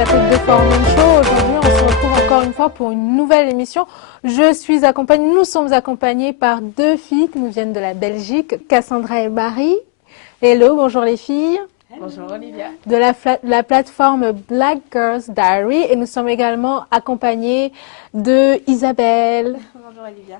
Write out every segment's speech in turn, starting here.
ça fait deux fois en même show. Aujourd'hui, on se retrouve encore une fois pour une nouvelle émission. Nous sommes accompagnés par deux filles qui nous viennent de la Belgique, Cassandra et Marie. Hello, bonjour les filles. Bonjour Olivia. De la plateforme Black Girls Diary. Et nous sommes également accompagnés de Isabelle. Bonjour Olivia.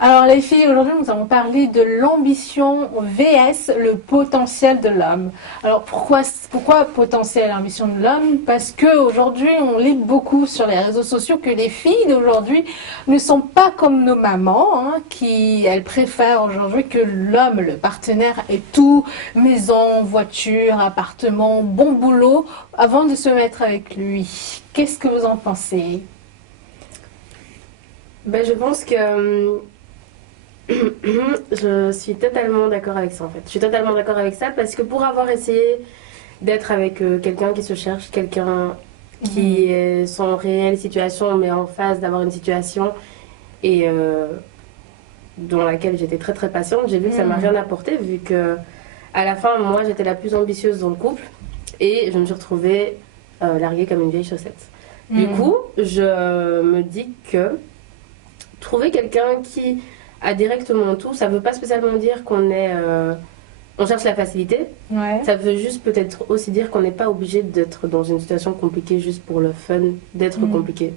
Alors les filles, aujourd'hui nous allons parler de l'ambition vs le potentiel de l'homme. Alors pourquoi potentiel ambition de l'homme? Parce que aujourd'hui on lit beaucoup sur les réseaux sociaux que les filles d'aujourd'hui ne sont pas comme nos mamans, elles préfèrent aujourd'hui que l'homme, le partenaire, ait tout, maison, voiture, appartement, bon boulot, avant de se mettre avec lui. Qu'est-ce que vous en pensez? Je pense que je suis totalement d'accord avec ça en fait. Je suis totalement d'accord avec ça parce que pour avoir essayé d'être avec quelqu'un qui se cherche, quelqu'un qui est sans réelle situation mais en phase d'avoir une situation et dans laquelle j'étais très très patiente, j'ai vu que ça m'a rien apporté vu que à la fin moi j'étais la plus ambitieuse dans le couple et je me suis retrouvée larguée comme une vieille chaussette. Du coup, je me dis que trouver quelqu'un qui a directement tout, ça ne veut pas spécialement dire qu'on est, on cherche la facilité. Ouais. Ça veut juste peut-être aussi dire qu'on n'est pas obligé d'être dans une situation compliquée juste pour le fun d'être compliqué.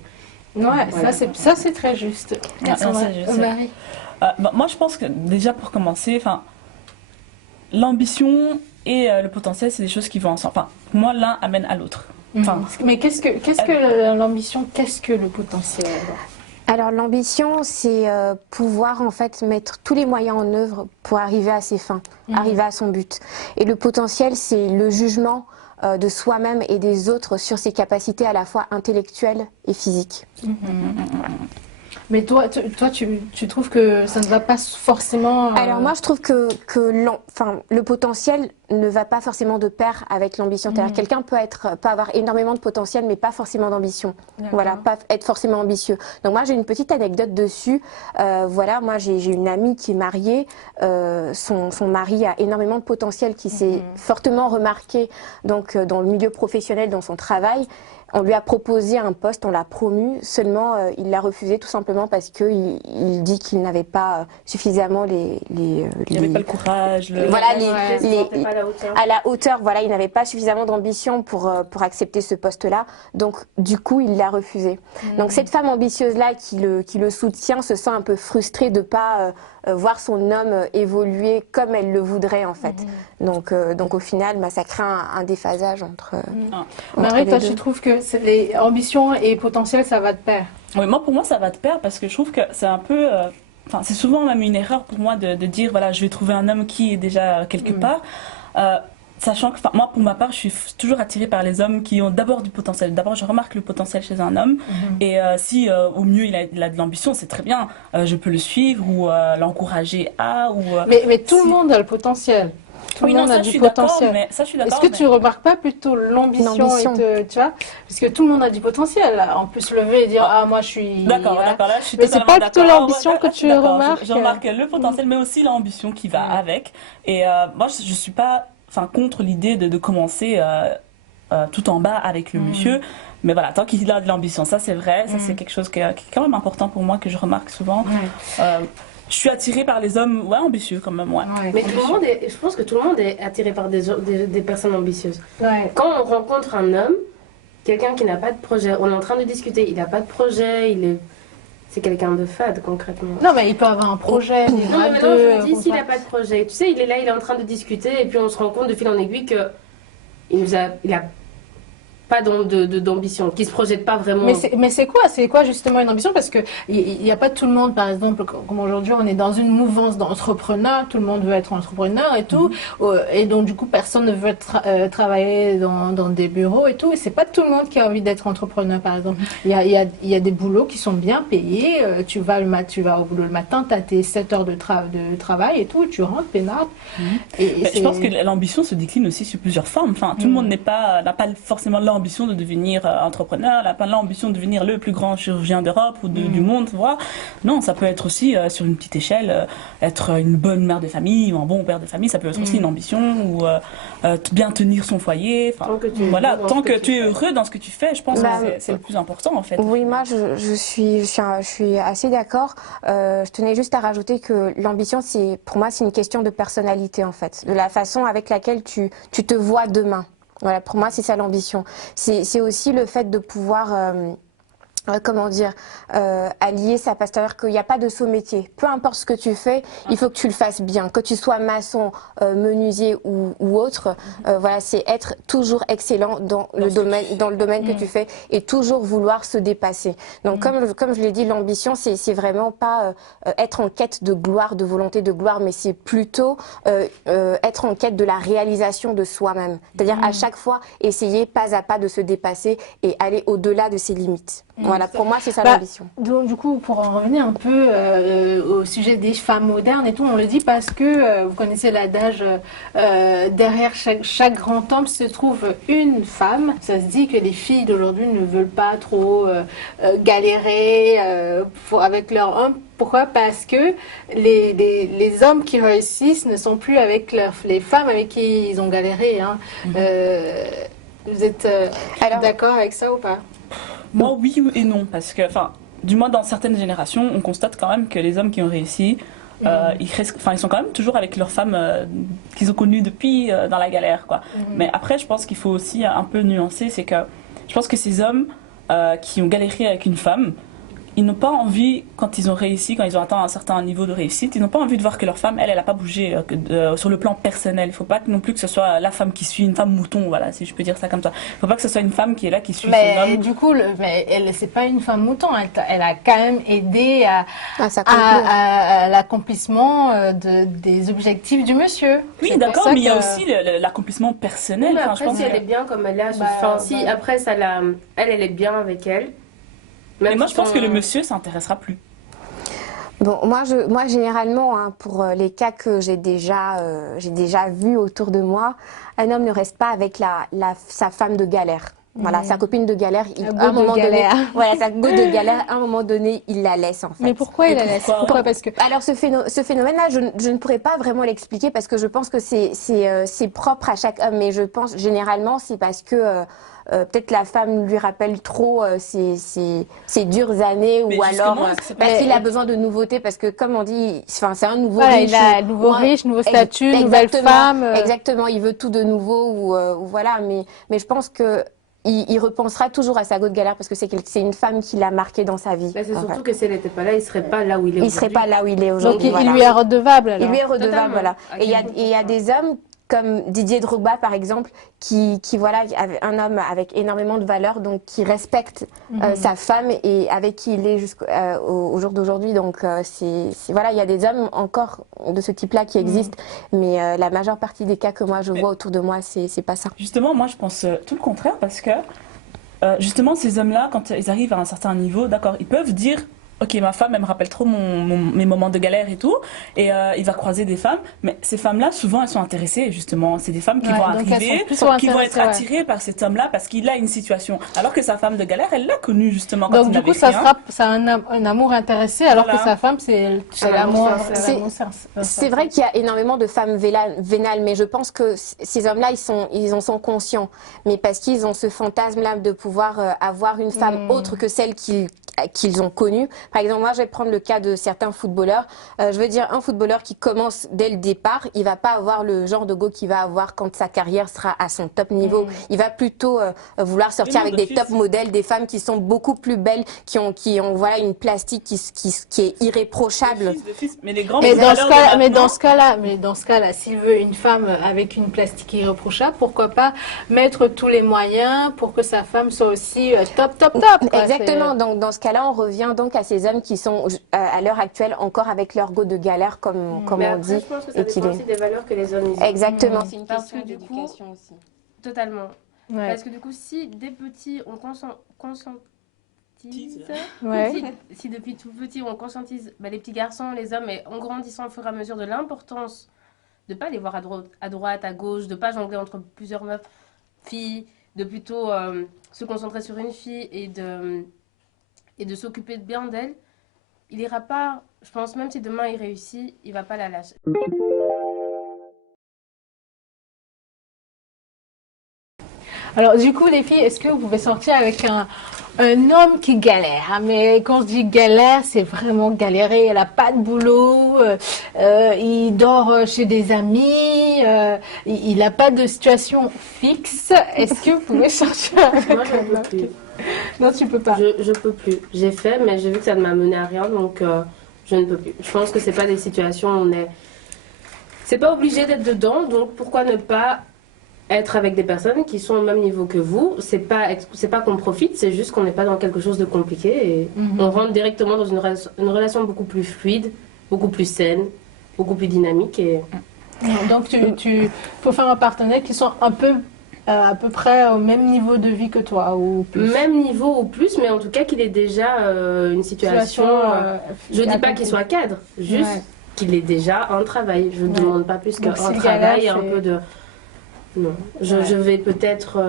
Ouais, voilà. ça c'est très juste. Non, c'est juste. Marie. Moi, je pense que déjà pour commencer, l'ambition et le potentiel, c'est des choses qui vont ensemble. Pour moi, l'un amène à l'autre. Mais qu'est-ce que l'ambition, qu'est-ce que le potentiel? Alors l'ambition, c'est pouvoir en fait mettre tous les moyens en œuvre pour arriver à ses fins, arriver à son but. Et le potentiel, c'est le jugement de soi-même et des autres sur ses capacités à la fois intellectuelles et physiques. Mais toi, tu trouves que ça ne va pas forcément... Alors moi, je trouve que le potentiel ne va pas forcément de pair avec l'ambition. C'est-à-dire quelqu'un peut avoir énormément de potentiel, mais pas forcément d'ambition. Voilà, pas être forcément ambitieux. Donc moi, j'ai une petite anecdote dessus. Moi, j'ai une amie qui est mariée. Son mari a énormément de potentiel qui s'est fortement remarqué donc, dans le milieu professionnel, dans son travail. On lui a proposé un poste, on l'a promu, seulement il l'a refusé tout simplement parce qu'il dit qu'il n'avait pas suffisamment il n'avait pas le courage. À la hauteur, voilà, il n'avait pas suffisamment d'ambition pour accepter ce poste-là. Donc du coup, il l'a refusé. Donc cette femme ambitieuse-là qui le soutient se sent un peu frustrée de ne pas voir son homme évoluer comme elle le voudrait en fait. Donc au final, ça crée un déphasage entre Marie, toi, les deux. tu trouves que les ambitions et potentiel, ça va de pair? Oui, pour moi, ça va de pair parce que je trouve que c'est un peu... c'est souvent même une erreur pour moi de dire, voilà, je vais trouver un homme qui est déjà quelque part. Sachant que, moi, pour ma part, je suis toujours attirée par les hommes qui ont d'abord du potentiel. D'abord, je remarque le potentiel chez un homme. Et si, au mieux, il a de l'ambition, c'est très bien. Je peux le suivre ou l'encourager à... Mais tout le monde a le potentiel. Tout le monde a du potentiel. Est-ce que tu remarques pas plutôt l'ambition tu vois, parce que tout le monde a du potentiel. On peut se lever et dire moi je suis. D'accord, là je suis mais c'est pas plutôt l'ambition que tu remarques. Je remarque le potentiel, mais aussi l'ambition qui va avec. Et moi, je suis pas contre l'idée de commencer tout en bas avec le monsieur. Mais voilà, tant qu'il a de l'ambition, ça c'est vrai, ça c'est quelque chose qui est quand même important pour moi, que je remarque souvent. Je suis attirée par les hommes ambitieux quand même. Mais je pense que tout le monde est attiré par des personnes ambitieuses. Quand on rencontre un homme, quelqu'un qui n'a pas de projet, on est en train de discuter, il n'a pas de projet, c'est quelqu'un de fade concrètement. Non, mais il peut avoir un projet. Non, mais maintenant je me dis, s'il n'a pas de projet, tu sais, il est là, il est en train de discuter, et puis on se rend compte de fil en aiguille qu'il a pas d'ambition, qui se projette pas vraiment. Mais c'est quoi justement une ambition? Parce que il n'y a pas tout le monde, par exemple, comme aujourd'hui on est dans une mouvance d'entrepreneurs, tout le monde veut être entrepreneur et tout, et donc du coup personne ne veut travailler dans des bureaux et tout, et c'est pas tout le monde qui a envie d'être entrepreneur par exemple. Il y a des boulots qui sont bien payés, tu vas au boulot le matin, tu as tes 7 heures de travail et tout, tu rentres, peinard. Je pense que l'ambition se décline aussi sur plusieurs formes. Tout le monde n'a pas forcément l'ambition l'ambition de devenir entrepreneur, elle n'a pas l'ambition de devenir le plus grand chirurgien d'Europe ou du monde, tu vois. Non, ça peut être aussi, sur une petite échelle, être une bonne mère de famille ou un bon père de famille, ça peut être aussi une ambition, ou bien tenir son foyer. Tant que tu es heureux dans ce que tu fais, je pense que c'est le plus important, en fait. Oui, moi, je suis assez d'accord. Je tenais juste à rajouter que l'ambition, pour moi, c'est une question de personnalité, en fait, de la façon avec laquelle tu te vois demain. Voilà, pour moi, c'est ça l'ambition. C'est aussi le fait de pouvoir, allier ça, c'est-à-dire qu'il n'y a pas de saut métier. Peu importe ce que tu fais, il faut que tu le fasses bien. Que tu sois maçon, menuisier ou autre, voilà, c'est être toujours excellent dans le domaine que tu fais et toujours vouloir se dépasser. Donc, comme je l'ai dit, l'ambition, c'est vraiment pas être en quête de gloire, de volonté de gloire, mais c'est plutôt être en quête de la réalisation de soi-même. C'est-à-dire à chaque fois essayer pas à pas de se dépasser et aller au-delà de ses limites. Voilà, pour moi, c'est ça l'ambition. Donc, du coup, pour en revenir un peu au sujet des femmes modernes et tout, on le dit parce que vous connaissez l'adage derrière chaque grand homme se trouve une femme. Ça se dit que les filles d'aujourd'hui ne veulent pas trop galérer avec leur homme. Pourquoi? Parce que les hommes qui réussissent ne sont plus avec les femmes avec qui ils ont galéré. Hein. Vous êtes d'accord avec ça ou pas? Moi, oui et non, parce que, du moins dans certaines générations, on constate quand même que les hommes qui ont réussi, ils sont quand même toujours avec leurs femmes qu'ils ont connues depuis dans la galère, quoi. Mais après, je pense qu'il faut aussi un peu nuancer, c'est que je pense que ces hommes qui ont galéré avec une femme, ils n'ont pas envie, quand ils ont réussi, quand ils ont atteint un certain niveau de réussite, ils n'ont pas envie de voir que leur femme, elle n'a pas bougé sur le plan personnel. Il ne faut pas non plus que ce soit la femme qui suit, une femme mouton, voilà, si je peux dire ça comme ça. Il ne faut pas que ce soit une femme qui est là, qui suit son homme. Du coup, c'est pas une femme mouton, elle a quand même aidé à l'accomplississement des objectifs du monsieur. Oui, d'accord, mais il y a aussi l'accomplissement personnel. Oui, après, si elle est bien comme elle est, après, elle est bien avec elle. Mais moi, je pense que le monsieur s'intéressera plus. Bon, moi généralement, hein, pour les cas que j'ai déjà vus autour de moi, un homme ne reste pas avec sa femme de galère. Voilà, sa copine de galère, à un moment donné, voilà, sa go de galère, à un moment donné, il la laisse, en fait. Mais pourquoi il la laisse? Pourquoi? Parce que... Alors, ce phénomène-là, je ne pourrais pas vraiment l'expliquer parce que je pense que c'est propre à chaque homme, mais je pense, généralement, c'est parce que, peut-être la femme lui rappelle trop ses dures années, ou alors parce qu'il a besoin de nouveautés, parce que comme on dit, c'est un nouveau riche. Il a nouveau riche, nouveau statut, nouvelle femme. Exactement, il veut tout de nouveau, ou voilà, mais je pense que il repensera toujours à sa go de galère parce que c'est une femme qui l'a marqué dans sa vie. Là, c'est surtout que si elle n'était pas là, il serait pas là où il est. Il serait pas là où il est aujourd'hui. Donc il lui est redevable. Alors. Il lui est redevable, voilà. Et il y a des hommes comme Didier Drogba par exemple, qui voilà, un homme avec énormément de valeur, donc qui respecte sa femme et avec qui il est jusqu'au jour d'aujourd'hui. Donc voilà, il y a des hommes encore de ce type-là qui existent, mais la majeure partie des cas que moi je vois autour de moi, c'est pas ça. Justement, moi je pense tout le contraire, parce que justement ces hommes-là, quand ils arrivent à un certain niveau, d'accord, ils peuvent dire ok, ma femme, elle me rappelle trop mes moments de galère et tout, et il va croiser des femmes, mais ces femmes-là, souvent, elles sont intéressées, justement. C'est des femmes qui vont arriver, qui vont être attirées par cet homme-là parce qu'il a une situation. Alors que sa femme de galère, elle l'a connu, justement, quand il n'avait rien. Donc, du coup, c'est un amour intéressé, alors que sa femme, c'est l'amour. C'est vrai qu'il y a énormément de femmes vénales, mais je pense que ces hommes-là, ils en sont conscients. Mais parce qu'ils ont ce fantasme-là de pouvoir avoir une femme autre que celle qu'ils ont connue. Par exemple, moi, je vais prendre le cas de certains footballeurs. Je veux dire, un footballeur qui commence dès le départ, il va pas avoir le genre de go qu'il va avoir quand sa carrière sera à son top niveau. Il va plutôt vouloir sortir avec des top modèles, des femmes qui sont beaucoup plus belles, qui ont voilà une plastique qui est irréprochable. Mais les grands dans ce cas-là, s'il veut une femme avec une plastique irréprochable, pourquoi pas mettre tous les moyens pour que sa femme soit aussi top. Exactement. Donc dans ce cas-là, on revient donc à ces hommes qui sont à l'heure actuelle encore avec leur go de galère, comme on dit. Je pense que ça dépend aussi des valeurs que les hommes ont. Exactement. C'est une Parce question que du coup, d'éducation aussi. Totalement. Ouais. Parce que du coup, si des petits on conscientise, si depuis tout petit on conscientise les petits garçons, les hommes, et en grandissant au fur et à mesure de l'importance de pas les voir à droite, à gauche, de pas jongler entre plusieurs meufs, filles, de plutôt se concentrer sur une fille et de s'occuper bien d'elle, il ira pas, je pense même si demain il réussit, il va pas la lâcher. Alors du coup, les filles, est-ce que vous pouvez sortir avec un homme qui galère, hein? Mais quand je dis galère, c'est vraiment galérer. Elle a pas de boulot, il dort chez des amis, il a pas de situation fixe. Est-ce que vous pouvez sortir avec Moi, je ne peux plus. Non, tu peux pas. Je peux plus. J'ai fait, mais j'ai vu que ça ne m'a mené à rien, donc je ne peux plus. Je pense que c'est pas des situations où on est... C'est pas obligé d'être dedans, donc pourquoi ne pas être avec des personnes qui sont au même niveau que vous? C'est pas qu'on profite, c'est juste qu'on n'est pas dans quelque chose de compliqué et on rentre directement dans une relation beaucoup plus fluide, beaucoup plus saine, beaucoup plus dynamique et... Donc tu faut faire un partenaire qui soit un peu à peu près au même niveau de vie que toi ou plus. Même niveau ou plus, mais en tout cas qu'il ait déjà une situation. Je dis pas qu'il soit cadre, juste qu'il ait déjà un travail. Je ne demande pas plus qu'un travail et un peu de. Non, je vais peut-être.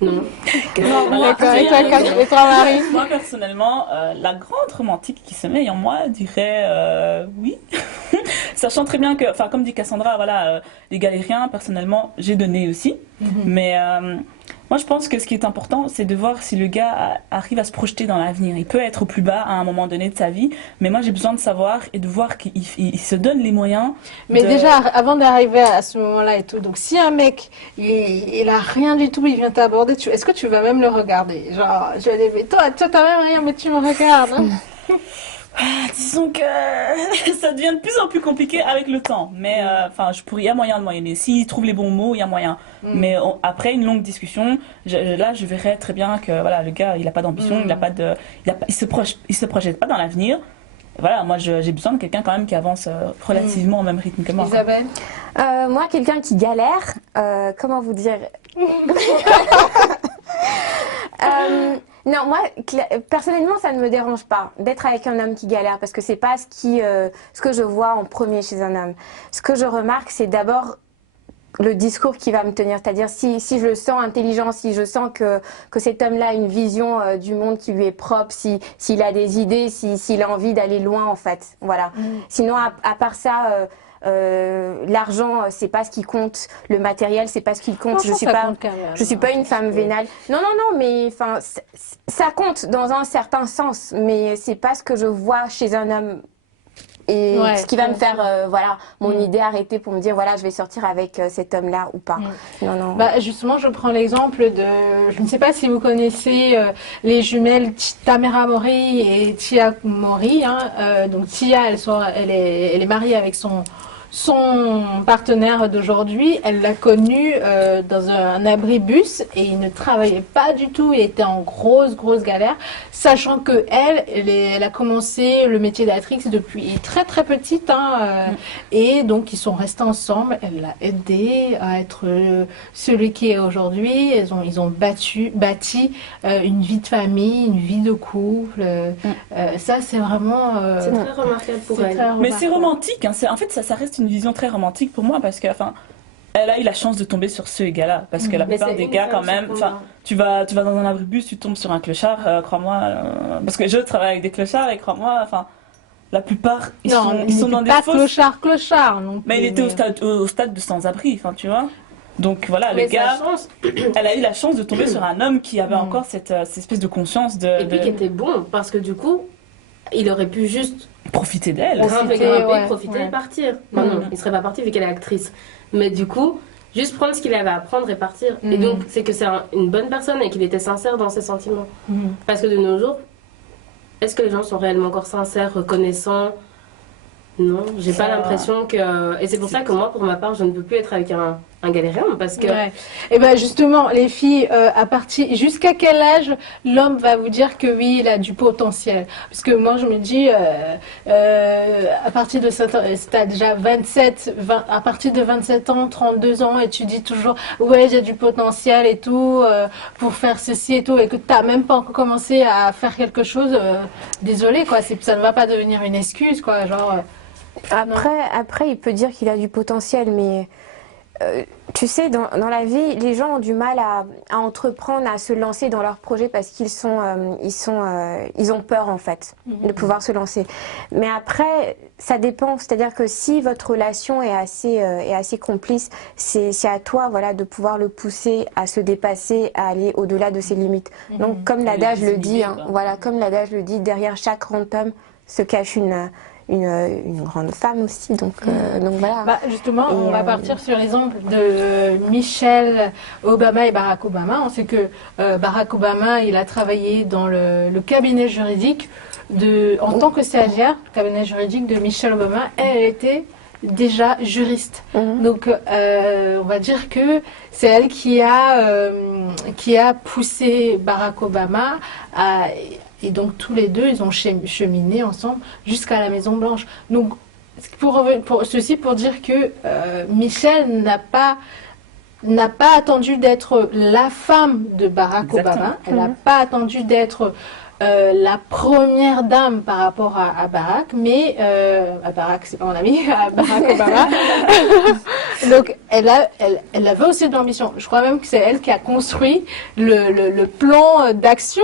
Non. D'accord. Et toi, Marie? Moi, personnellement, la grande romantique qui sommeille en moi dirait oui. Sachant très bien que, enfin, comme dit Cassandra, voilà, les galériens, personnellement, j'ai donné aussi. Mais moi, je pense que ce qui est important, c'est de voir si le gars arrive à se projeter dans l'avenir. Il peut être au plus bas à un moment donné de sa vie, mais moi, j'ai besoin de savoir et de voir qu'il se donne les moyens. Mais déjà, avant d'arriver à ce moment-là et tout, donc si un mec, il a rien du tout, il vient t'aborder, est-ce que tu vas même le regarder? Genre, je vais dire, mais toi, t'as même rien, mais tu me regardes. Hein. Disons que ça devient de plus en plus compliqué avec le temps. Mais enfin, il y a moyen de moyenner. S'il trouve les bons mots, il y a moyen. Mais après une longue discussion, là, je verrais très bien que voilà, le gars, il a pas d'ambition, il se projette pas dans l'avenir. Voilà, moi, j'ai besoin de quelqu'un quand même qui avance relativement au même rythme que moi. Isabelle? Moi, quelqu'un qui galère, comment vous dire Non, moi, personnellement, ça ne me dérange pas d'être avec un homme qui galère parce que c'est pas ce que je vois en premier chez un homme. Ce que je remarque, c'est d'abord le discours qui va me tenir, c'est-à-dire si je le sens intelligent, si je sens que cet homme-là a une vision du monde qui lui est propre, s'il a des idées, s'il a envie d'aller loin, en fait. Voilà. Sinon, à part ça... l'argent c'est pas ce qui compte, le matériel c'est pas ce qui compte. Je suis pas une femme vénale. Non, mais enfin ça compte dans un certain sens, mais c'est pas ce que je vois chez un homme et ce qui va me faire voilà mon idée arrêtée pour me dire voilà je vais sortir avec cet homme-là ou pas. Non. Bah justement, je prends l'exemple de, je ne sais pas si vous connaissez les jumelles Tamera Mori et Tia Mori. Hein. Donc Tia, elle est mariée avec son partenaire d'aujourd'hui. Elle l'a connu dans un abribus et il ne travaillait pas du tout. Il était en grosse galère, sachant que elle a commencé le métier d'actrice depuis très très petite. Et donc ils sont restés ensemble. Elle l'a aidé à être celui qui est aujourd'hui. Ils ont bâti une vie de famille, une vie de couple. Ça c'est vraiment. C'est très remarquable pour elle. Mais c'est romantique. Hein. En fait, ça reste une vision très romantique pour moi parce que, enfin, elle a eu la chance de tomber sur ce gars-là parce que la plupart des gars, quand même, enfin, tu vas dans un abribus, tu tombes sur un clochard, crois-moi, parce que je travaille avec des clochards et crois-moi, enfin, la plupart ils sont dans des fausses. Clochard non plus, mais il était au stade de sans-abri, enfin, tu vois. Donc voilà, le gars, elle a eu la chance de tomber sur un homme qui avait encore cette espèce de conscience et puis qui était bon parce que du coup, il aurait pu juste profiter d'elle. Profiter et partir. Non, il serait pas parti vu qu'elle est actrice. Mais du coup, juste prendre ce qu'il avait à apprendre et partir. Et donc, c'est que c'est une bonne personne et qu'il était sincère dans ses sentiments. Parce que de nos jours, est-ce que les gens sont réellement encore sincères, reconnaissants? Non, j'ai pas l'impression que... Et c'est pour ça que moi, pour ma part, je ne peux plus être avec un galérien parce que... Et ben justement, les filles, jusqu'à quel âge l'homme va vous dire que oui, il a du potentiel? Parce que moi, je me dis, à partir de t'as déjà 20, à partir de 27 ans, 32 ans, et tu dis toujours, ouais, j'ai du potentiel et tout, pour faire ceci et tout, et que t'as même pas encore commencé à faire quelque chose, désolé, quoi, ça ne va pas devenir une excuse, quoi, genre... Après, il peut dire qu'il a du potentiel, mais tu sais, dans la vie, les gens ont du mal à entreprendre, à se lancer dans leurs projets parce qu'ils ont peur en fait de pouvoir se lancer. Mais après, ça dépend. C'est-à-dire que si votre relation est assez complice, c'est à toi, voilà, de pouvoir le pousser à se dépasser, à aller au-delà de ses limites. Donc, comme l'adage le dit, hein, voilà, comme l'adage le dit, derrière chaque grand homme se cache une grande femme aussi, donc voilà. Bah, justement, on va partir sur l'exemple de Michelle Obama et Barack Obama. On sait que Barack Obama, il a travaillé dans le cabinet juridique en tant que stagiaire, le cabinet juridique de Michelle Obama. Elle était déjà juriste. Donc, on va dire que c'est elle qui a poussé Barack Obama et donc tous les deux, ils ont cheminé ensemble jusqu'à la Maison Blanche. Donc, ceci pour dire que Michelle n'a pas attendu d'être la femme de Barack Obama. Elle n'a pas attendu d'être la première dame par rapport à Barack, mais à Barack, c'est pas mon ami, à Barack Obama. Donc, elle avait aussi de l'ambition. Je crois même que c'est elle qui a construit le plan d'action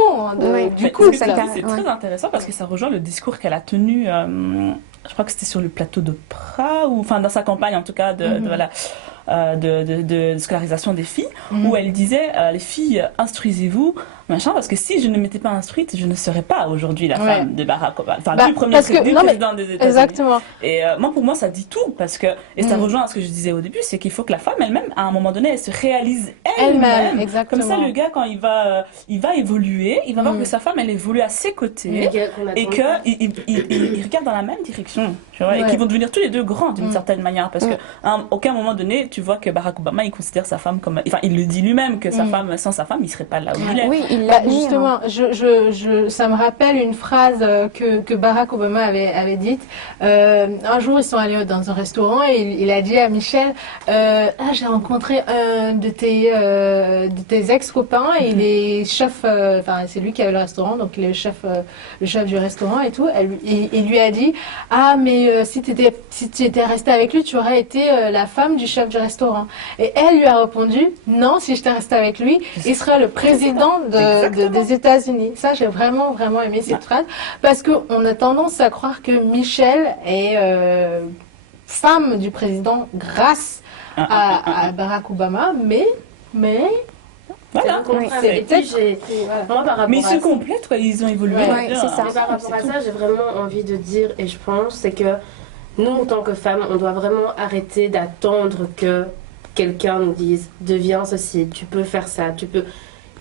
du couple. C'est très intéressant parce que ça rejoint le discours qu'elle a tenu. Je crois que c'était sur le plateau de Pras, ou enfin dans sa campagne en tout cas de scolarisation des filles, où elle disait les filles, instruisez-vous, machin, parce que si je ne m'étais pas instruite, je ne serais pas aujourd'hui la femme de Barack Obama, enfin du premier président des États-Unis. Exactement. Et pour moi, ça dit tout, parce que, et ça rejoint à ce que je disais au début, c'est qu'il faut que la femme elle-même, à un moment donné, elle se réalise elle-même. Exactement. Comme ça, le gars, quand il va évoluer, il va voir que sa fme, elle évolue à ses côtés, et qu'il regarde dans la même direction, tu vois, et qu'ils vont devenir tous les deux grands d'une certaine manière, parce qu'à aucun moment donné, tu vois que Barack Obama, il considère sa femme comme, enfin, il le dit lui-même que sa femme, sans sa femme, il serait pas là où il est. Oui, il l'a dit, justement, ça me rappelle une phrase que Barack Obama avait dite. Un jour, ils sont allés dans un restaurant et il a dit à Michelle, j'ai rencontré un de tes ex-copains et il est chef, enfin, c'est lui qui avait le restaurant, donc il est le chef du restaurant et tout. Il lui a dit, mais si tu étais restée avec lui, tu aurais été la femme du chef du restaurant. Et elle lui a répondu, non, si j'étais restée avec lui, il serait le président des États-Unis. Ça, j'ai vraiment, vraiment aimé cette phrase parce qu'on a tendance à croire que Michelle est femme du président grâce à Barack Obama, mais voilà. Et puis moi, par rapport mais ils se à complètent, quoi. Ils ont évolué. c'est ça. Mais par rapport à ça, j'ai vraiment envie de dire, et je pense, c'est que nous, en tant que femmes, on doit vraiment arrêter d'attendre que quelqu'un nous dise « deviens ceci, tu peux faire ça, tu peux… »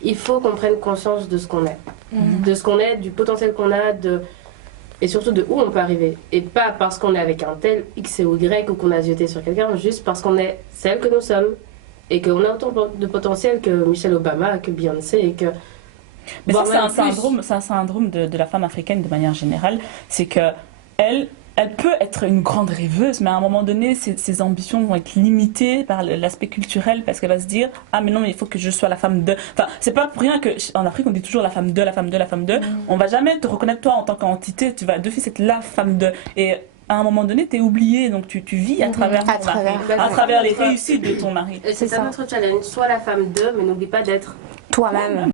Il faut qu'on prenne conscience de ce qu'on est. De ce qu'on est, du potentiel qu'on a, et surtout de où on peut arriver. Et pas parce qu'on est avec un tel X ou Y ou qu'on a zioté sur quelqu'un, juste parce qu'on est celle que nous sommes et qu'on a autant de potentiel que Michelle Obama, que Beyoncé et que… Mais ça, c'est un syndrome de la femme africaine de manière générale. C'est que elle peut être une grande rêveuse, mais à un moment donné, ses ambitions vont être limitées par l'aspect culturel, parce qu'elle va se dire « Ah, mais non, mais il faut que je sois la femme de… » Enfin, c'est pas pour rien qu'en Afrique, on dit toujours la femme de, la femme de, la femme de. On va jamais te reconnaître toi en tant qu'entité, tu vas d'office être la femme de. Et à un moment donné, t'es oublié, donc tu vis à travers ton mari, à travers les réussites de ton mari. C'est ça notre challenge, sois la femme de, mais n'oublie pas d'être toi-même.